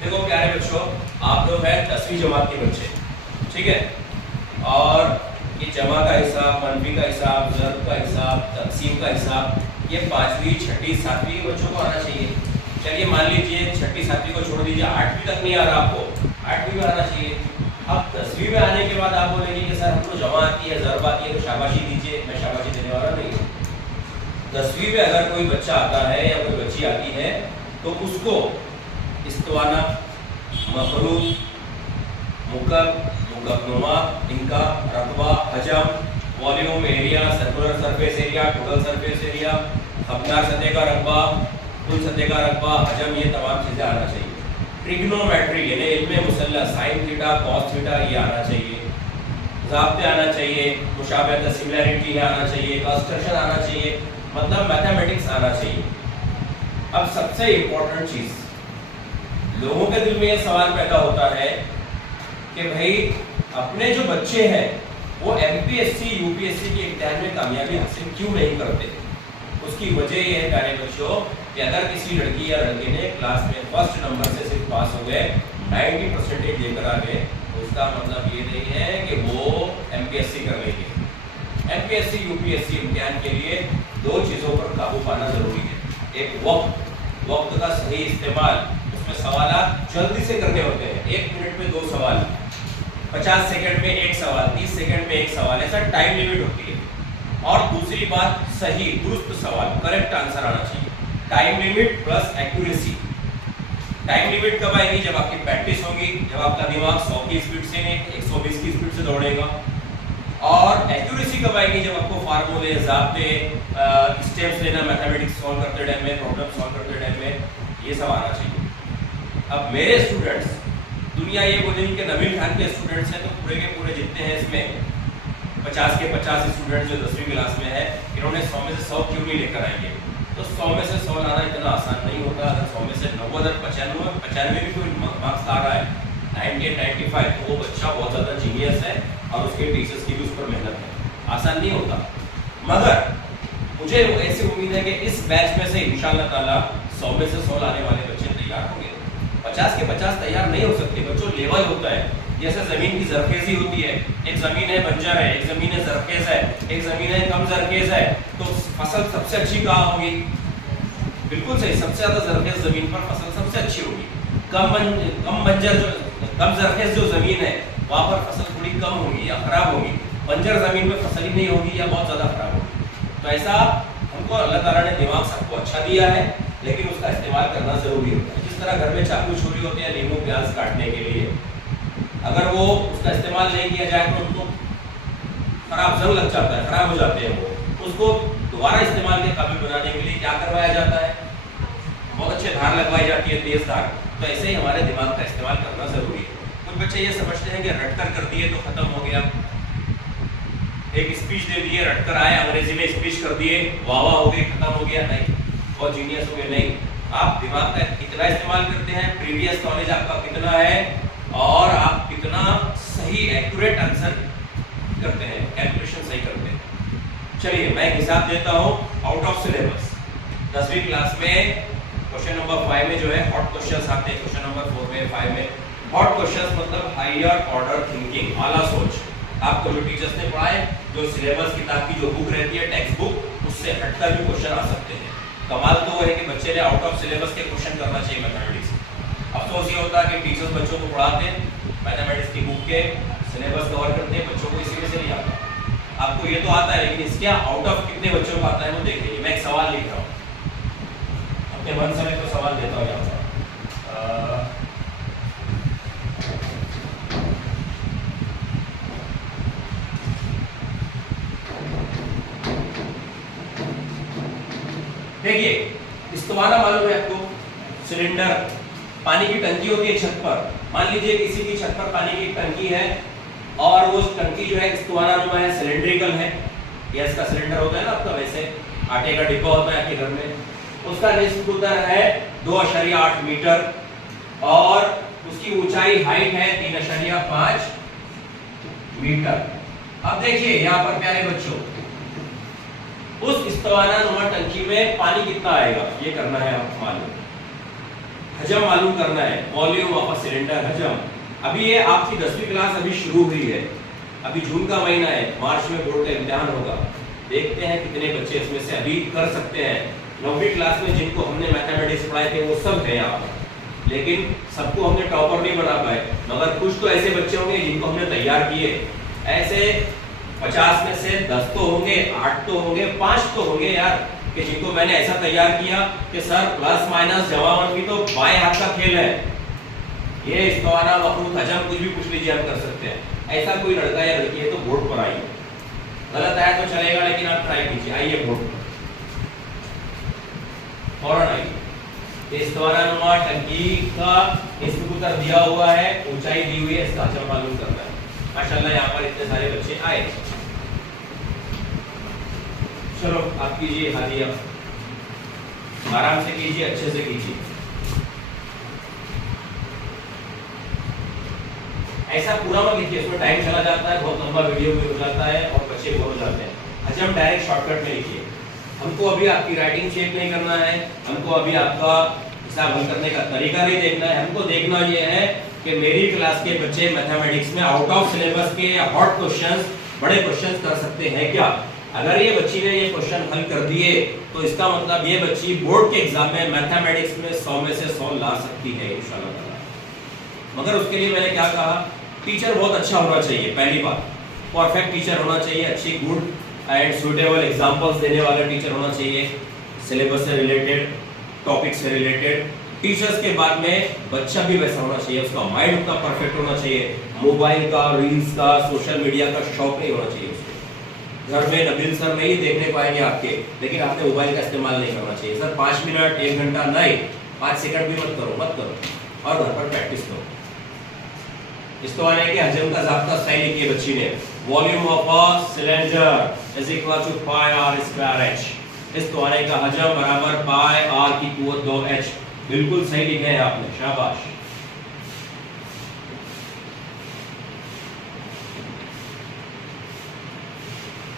देखो प्यारे बच्चों, आप लोग हैं 10वीं जमात के बच्चे, ठीक है। और ये जमा का हिसाब, मनफी का हिसाब, ज़र्ब का हिसाब, तकसीम का हिसाब, ये 5वीं, 6ठी, 7वीं के बच्चों को आना चाहिए। चलिए मान लीजिए 6ठी 7वीं को छोड़ दीजिए, 8वीं तक नहीं आ रहा आपको, 8वीं में आना चाहिए। अब 10वीं में आने के बाद आप बोलेंगे कि सर हमको जमा आती है, ज़र्ब आती है, तो शाबाशी दीजिए। मैं शाबाशी देने वाला नहीं हूँ। 10वीं में अगर कोई बच्चा आता है या कोई बच्ची आती है तो उसको इस्तवाना, मफरूद, मुकब, मुकबनुमा, इनका, रकबा, हजम, volume, area, circular surface area, total surface area, खपनार सतह का रकबा, कुल सतह का रकबा, हजम, ये तमाम चीज़ें आना चाहिए। ट्रिग्नोमेट्री यानी इल्म मुसल्लस, साइन थीटा, कॉस थीटा, ये आना चाहिए। ज़ाब्ते आना चाहिए, मुशाबहत, सिमिलैरिटी आना चाहिए, कंस्ट्रक्शन आना चाहिए, मतलब मैथमेटिक्स आना चाहिए। अब सबसे इम्पोर्टेंट चीज़, लोगों के दिल में ये सवाल पैदा होता है कि भाई अपने जो बच्चे हैं वो एमपीएससी यूपीएससी के इम्तिहान में कामयाबी हासिल क्यों नहीं करते। उसकी वजह ये है प्यारे बच्चों कि अगर किसी लड़की या लड़के ने क्लास में फर्स्ट नंबर से सिर्फ पास हो गए, 90% लेकर आ गए, तो उसका मतलब ये नहीं है कि वो एमपीएससी कर लेंगे। एमपीएससी यूपीएससी इम्तिहान के लिए दो चीज़ों पर काबू पाना जरूरी है। एक वक्त का सही इस्तेमाल, उसमें सवाल जल्दी से करने होते हैं, 1 मिनट में 2 सवाल, 50 सेकंड में 1 सवाल, 30 सेकंड में 1 सवाल, ऐसा टाइम लिमिट होती है। और दूसरी बात, सही दुरुस्त सवाल, करेक्ट आंसर आना चाहिए। Time limit plus accuracy. Time limit कब आएगी? जब आपकी प्रैक्टिस होगी, जब आपका दिमाग 100 की स्पीड से नहीं 120 की स्पीड से दौड़ेगा। और एक्यूरेसी कब आएगी? जब आपको फार्मूले, ज़ाब्ते, स्टेप्स लेना मैथमेटिक्स सॉल्व करते टाइम में, प्रॉब्लम सॉल्व करते टाइम में, ये सब आना चाहिए। अब मेरे स्टूडेंट्स, दुनिया ये बोलेगी कि नवीन खान के स्टूडेंट्स हैं तो पूरे के पूरे जितने हैं इसमें 50 के 50 स्टूडेंट्स जो 10वीं क्लास में है, इन्होंने 100 में से 100 क्यों नहीं लेकर आएंगे? तो 100 में से 100 लाना इतना आसान नहीं होता। अगर 100 में से 90 और 95 भी कोई मार्क्स ला रहा है, 90 95, तो वो बच्चा बहुत ज़्यादा जीनियस है और उसके टीचर्स की भी उस पर मेहनत है। आसान नहीं होता। मगर मुझे ऐसी उम्मीद है कि इस बैच में से इंशाअल्लाह ताला 100 में से 100 लाने वाले बच्चे तैयार होंगे। 50 के 50 तैयार नहीं हो सकते बच्चों, लेवल होता है। जैसे जमीन की जरखेजी होती है, एक जमीन है बंजर है, एक जमीन है जरखेज है, एक जमीन है कम जरखेज है, तो फसल सबसे अच्छी कहाँ होगी? बिल्कुल सही, सबसे ज्यादा जरखेज जमीन पर फसल सबसे अच्छी होगी। कम जरखेज जो जमीन है वहां पर फसल थोड़ी कम होगी या खराब होगी। बंजर जमीन में फसल ही नहीं होगी या बहुत ज्यादा खराब होगी। तो ऐसा हमको अल्लाह ताला ने दिमाग सबको अच्छा दिया है, लेकिन उसका इस्तेमाल करना जरूरी होता है। जिस तरह घर में चाकू छुरी होते हैं नींबू प्याज काटने के लिए, अगर वो उसका इस्तेमाल नहीं किया जाए तो उनको खराब जंग लग जाता है, खराब हो जाते हैं वो। उसको दोबारा इस्तेमाल के काबिल बनाने के लिए क्या करवाया जाता है? बहुत अच्छे धार लगवाई जाती है, तेज धार। तो ऐसे ही हमारे दिमाग का इस्तेमाल करना जरूरी है। कुछ बच्चे ये समझते हैं कि रटकर कर दिए तो खत्म हो गया, एक स्पीच दे दिए, रटकर आए, अंग्रेजी में स्पीच कर दिए, वाह वाह हो गई, खत्म हो गया, नहीं, बहुत जीनियस हो गए, नहीं। आप दिमाग का कितना इस्तेमाल करते हैं, प्रीवियस नॉलेज आपका कितना है, और आप कितना सही एक्यूरेट आंसर करते हैं, कैलकुलेशन सही करते हैं। चलिए मैं हिसाब देता हूं आउट ऑफ सिलेबस। 10वीं क्लास में क्वेश्चन नंबर 5 में जो है हॉट क्वेश्चंस आते हैं। क्वेश्चन नंबर 4 में 5 में हॉट क्वेश्चंस मतलब हायर ऑर्डर थिंकिंग, आला सोच। आपको जो टीचर्स ने पढ़ाए, जो सिलेबस किताब की जो बुक रहती है टेक्स्ट बुक, उससे हटकर भी क्वेश्चन आ सकते हैं। कमाल तो वो है कि बच्चे ने आउट ऑफ सिलेबस के क्वेश्चन करना चाहिए मैथमेटिक्स। अफसोस ये होता है कि टीचर्स बच्चों को पढ़ाते हैं, मैथमेटिक्स की बुक के सिलेबस कवर करते हैं, बच्चों को इसी में से नहीं आता। आपको ये तो आता है, लेकिन इसके आउट ऑफ कितने बच्चों को आता है वो देख लीजिए। मैं एक सवाल लिख रहा हूँ, अपने मन से मैं तो सवाल देता हूँ यहाँ पर। देखिए इस्तवाना मालूम है आपको, सिलेंडर, पानी की टंकी होती है छत पर। मान लीजिए किसी की छत पर पानी की टंकी है और वो टंकी जो है इस्तवाना नुमा है, सिलेंड्रिकल है। गैस का सिलेंडर होता है ना आपका, वैसे आटे का डिब्बा होता है आपके घर में, उसका निस्बतन है 2.8 मीटर और उसकी ऊंचाई हाइट है 3.5 मीटर। अब देखिए यहाँ पर प्यारे बच्चों, उस इस्तवाना नुमा टंकी में पानी कितना आएगा ये करना है आपको मालूम। हजम मालूम करना है, वॉल्यूम ऑफ अ सिलेंडर, हजम। अभी ये आपकी 10वीं क्लास अभी शुरू हुई है, अभी जून का महीना है, मार्च में बोर्ड का इम्तिहान होगा। देखते हैं कितने बच्चे इसमें से अभी कर सकते हैं। 9वीं क्लास में जिनको हमने मैथमेटिक्स पढ़ाए थे वो सब है यहाँ पर, लेकिन सबको हमने टॉपर नहीं बना पाए, मगर कुछ तो ऐसे बच्चे होंगे जिनको हमने तैयार किए। ऐसे 50 में से 10 तो होंगे, 8 तो होंगे, 5 तो होंगे यार, कि जिनको मैंने ऐसा तैयार किया कि सर प्लस माइनस जमा मनफी तो बाएं हाथ का खेल है, ये इस्तिवाना मखरूत हजम कुछ भी पूछ लीजिए, हम कर सकते हैं। ऐसा कोई लड़का या लड़की है तो बोर्ड पर आइए, गलत आया तो चलेगा लेकिन आप ट्राई कीजिए, आइए बोर्ड पर फौरन आइए। इस्तिवाना नुमा टंकी का इसको कर दिया हुआ है, ऊंचाई दी हुई है, इसका हजम मालूम करना है। माशाल्लाह यहाँ पर इतने सारे बच्चे आए। चलो आप कीजिए हादिया, आराम से कीजिए, अच्छे से कीजिए। ऐसा पूरा मत लिखिए, इसमें टाइम चला जाता है, बहुत लंबा वीडियो भी हो जाता है और बच्चे बोर हो जाते हैं। अच्छा, हम डायरेक्ट शॉर्टकट में लिखिए। हमको अभी आपकी राइटिंग चेक नहीं करना है, हमको अभी आपका हिसाब हल करने का तरीका नहीं देखना है, हमको देखना यह है कि मेरी क्लास के बच्चे मैथमेटिक्स में आउट ऑफ सिलेबस के हॉट क्वेश्चंस, बड़े क्वेश्चंस कर सकते हैं क्या। अगर ये बच्ची ने ये क्वेश्चन हल कर दिए तो इसका मतलब ये बच्ची बोर्ड के एग्जाम में मैथमेटिक्स में 100 में से 100 ला सकती है इंशाल्लाह ताला। मगर उसके लिए मैंने क्या कहा, टीचर बहुत अच्छा होना चाहिए, पहली बात परफेक्ट टीचर होना चाहिए, अच्छी गुड एंड सुटेबल एग्जांपल्स देने वाला टीचर होना चाहिए, सिलेबस से रिलेटेड, टॉपिक से रिलेटेड। टीचर्स के बाद में बच्चा भी वैसा होना चाहिए, उसका माइंड उतना परफेक्ट होना चाहिए, मोबाइल का, रील्स का, सोशल मीडिया का शौक नहीं होना चाहिए उसको। घर में नबील सर नहीं देखने पाएंगे आपके, लेकिन आपने मोबाइल का इस्तेमाल नहीं करना चाहिए। सर 5 मिनट 1 घंटा नहीं, 5 सेकंड भी मत करो, और घर पर प्रैक्टिस करो। इसको आने के हजम का ज़ाब्ता सही लिखिए बच्ची ने, volume of a cylinder is equal to pi r square h. इसको आने का हजम बराबर पाई आर की कुव्वत 2h, बिल्कुल सही लिखा है आपने, शाबाश।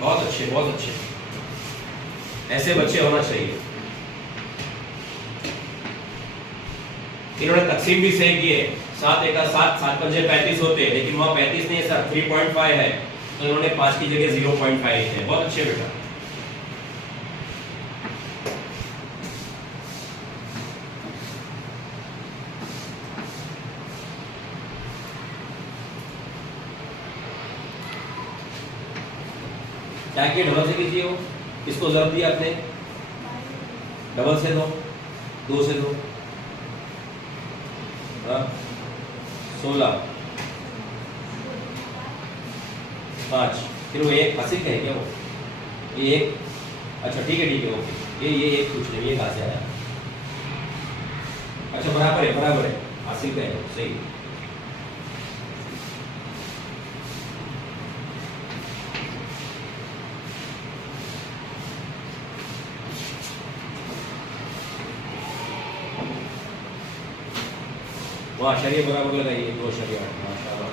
बहुत अच्छे, बहुत अच्छे, ऐसे बच्चे होना चाहिए। इन्होंने तकसीम भी सही किए, 7 एका 7, 7 पंजे 35 होते हैं, लेकिन वहां 35 नहीं है सर, 3.5 है, तो इन्होंने 5 की जगह 0.5 लिखे। बहुत अच्छे बेटा। क्या किया, डबल से कीजिए, हो इसको जरूरत दिया आपने, डबल से दो, 2 से दो, 16, 5, फिर वो 1 हासिल है क्या, वो ये 1, अच्छा ठीक है ओके, ये 1 पूछ रहे, ये कहाँ से आया, अच्छा बराबर है, हासिल का है, सही। वहाँ शरीय बराबर लगाइए, 2.8, माशाल्लाह।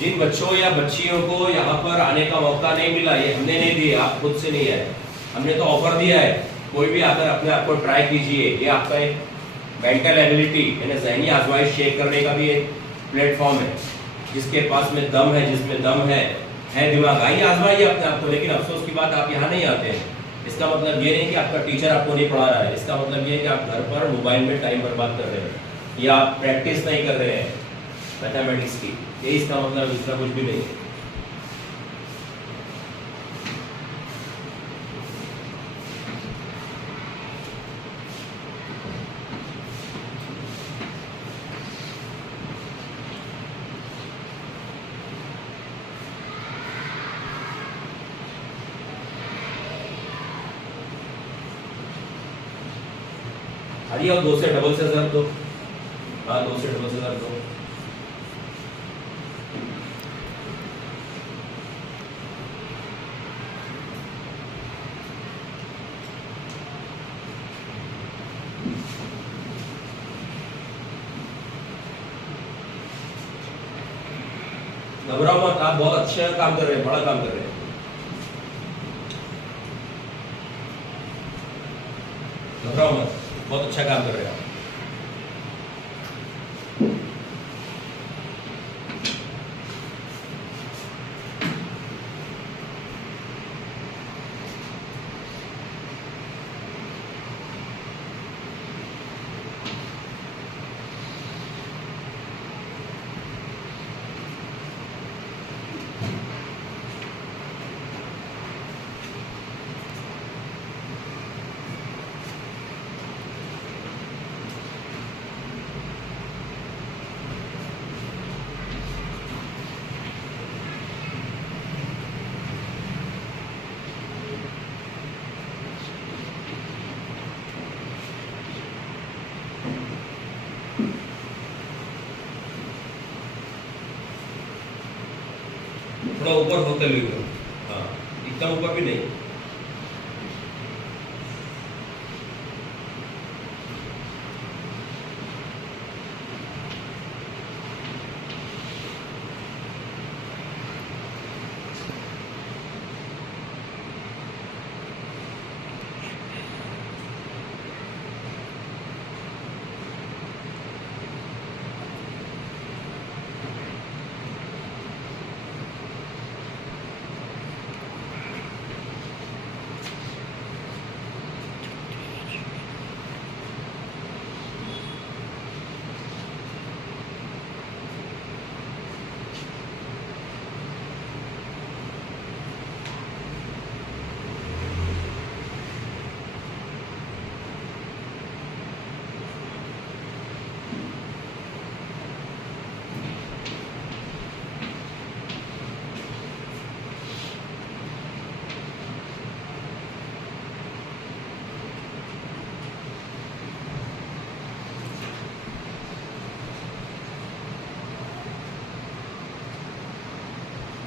जिन बच्चों या बच्चियों को यहाँ पर आने का मौका नहीं मिला, ये हमने नहीं दिया, आप खुद से नहीं आए, हमने तो ऑफर दिया है। कोई भी आकर अपने आप को ट्राई कीजिए, ये आपका एक मेंटल एबिलिटी यानी ज़हनी आजमाइश शेयर करने का भी एक प्लेटफॉर्म है। जिसके पास में दम है, जिसमें दम है दिमाग, आइए आजमाइए अपने आप को। लेकिन अफसोस की बात, आप यहाँ नहीं आते हैं। इसका मतलब ये नहीं कि आपका टीचर आपको नहीं पढ़ा रहा है, इसका मतलब ये है कि आप घर पर मोबाइल में टाइम बर्बाद कर रहे हैं या आप प्रैक्टिस नहीं कर रहे हैं मैथमेटिक्स की, यही इसका मतलब, दूसरा कुछ भी नहीं है। अरे और 2 से डबल से ज़रूर दो, हाँ 2 से डबल से ज़रूर दो। घबराओ मत, आप बहुत अच्छा काम कर रहे हैं, बड़ा काम कर रहे हैं। घबराओ मत, बहुत अच्छा काम कर रहे हो आप। थोड़ा ऊपर होते हुए, हाँ इतना ऊपर भी नहीं।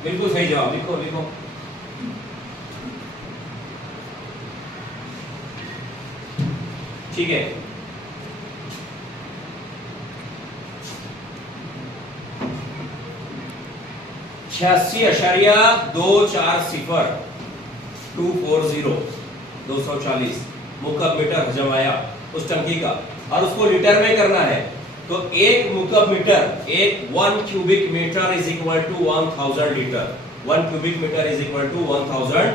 बिल्कुल सही जवाब, लिखो लिखो। ठीक है, छियासी अशारिया 240 240 240 मुकब मीटर हजम आया उस टंकी का, और उसको लीटर में करना है। तो एक मुकब मीटर, एक 1 cubic metre is equal to 1000 litre. 1 cubic metre is equal to 1000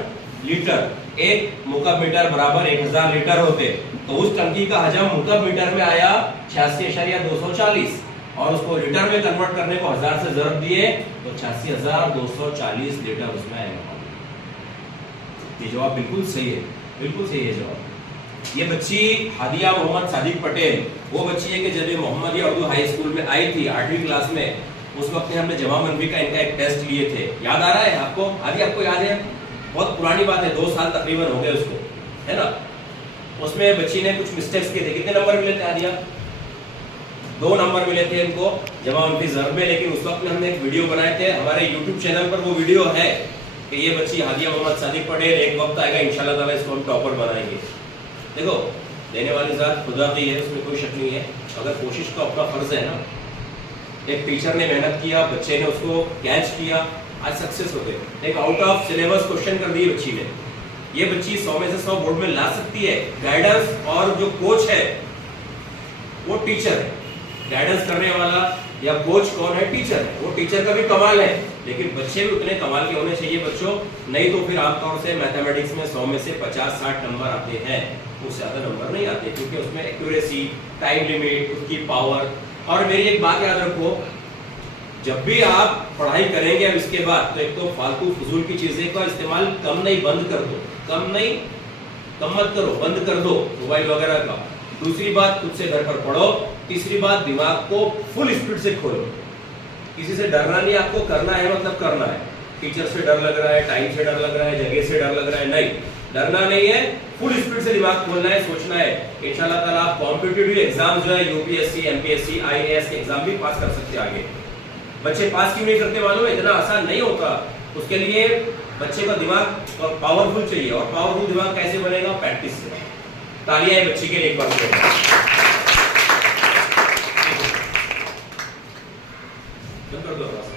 litre. एक मुकब मीटर बराबर 1000 लीटर होते, तो उस टंकी का हजम मुकब मीटर में आया 86.240, और उसको लीटर में कन्वर्ट करने को 1000 से ज़रब दिए तो 86,240 लीटर उसमें आएगा। ये जवाब बिल्कुल सही है, बिल्कुल सही है जवाब। ये बच्ची हादिया मोहम्मद सादिक पटेल, वो बच्ची है कि जब ये मोहम्मदिया उर्दू हाई स्कूल में आई थी 8वीं क्लास में, उस वक्त हमने जमा मनवी का इनका एक टेस्ट लिए थे। याद आ रहा है आपको? हादिया आपको याद है? बहुत पुरानी बात है, 2 साल तकरीबन हो गए उसको, है ना। उसमें बच्ची ने कुछ मिस्टेक्स किए थे। कितने नंबर मिले थे हादिया? 2 नंबर मिले थे इनको जमा मनवी ज़रब में। लेकिन उस वक्त में हमने एक वीडियो बनाए थे, हमारे यूट्यूब चैनल पर वो वीडियो है कि ये बच्ची हादिया मोहम्मद सादिक पटेल, एक वक्त आएगा इंशाल्लाह ताला इसको हम टॉपर बनाएंगे। देखो, देने वाली ज़ात खुदा की है, उसमें कोई शक नहीं है। अगर कोशिश तो अपना फर्ज है ना। एक टीचर ने मेहनत किया, बच्चे ने उसको कैच किया, आज सक्सेस होते। एक आउट ऑफ सिलेबस क्वेश्चन कर दिए बच्ची ने। ये बच्ची 100 में से 100 बोर्ड में ला सकती है। गाइडेंस और जो कोच है वो टीचर है। गाइडेंस करने वाला या कोच कौन है? टीचर है। वो टीचर का भी कमाल है, लेकिन बच्चे भी उतने कमाल के होने चाहिए बच्चों। नहीं तो फिर आमतौर से मैथमेटिक्स में 100 में से 50-60 नंबर आते हैं, उससे ज्यादा नंबर नहीं आते, क्योंकि उसमें एक्यूरेसी, टाइम लिमिट, उसकी पावर। और मेरी एक बात याद रखो, जब भी आप पढ़ाई करेंगे अब इसके बाद, तो एक तो फालतू फजूल की चीजें का इस्तेमाल कम नहीं, बंद कर दो। कम नहीं, कम मत करो, बंद कर दो मोबाइल वगैरह का। दूसरी बात, खुद से घर पर पढ़ो। तीसरी बात, दिमाग को फुल स्पीड से खोलो। किसी से डरना नहीं, आपको करना है मतलब करना है। टीचर से डर लग रहा है, टाइम से डर लग रहा है, जगह से डर लग रहा है, नहीं, डरना नहीं है। फुल स्पीड से दिमाग खोलना है, सोचना है। इंशाल्लाह ताला आप कॉम्पिटिटिव एग्जाम जो है, यूपीएससी, एमपीएससी, आईएएस के एग्जाम भी पास कर सकते हैं आगे। बच्चे पास क्यों नहीं करते मालूम है? इतना आसान नहीं होता। उसके लिए बच्चे का दिमाग पावरफुल चाहिए, और पावरफुल दिमाग कैसे बनेगा? प्रैक्टिस से। तालियां बच्ची के लिए एक बार।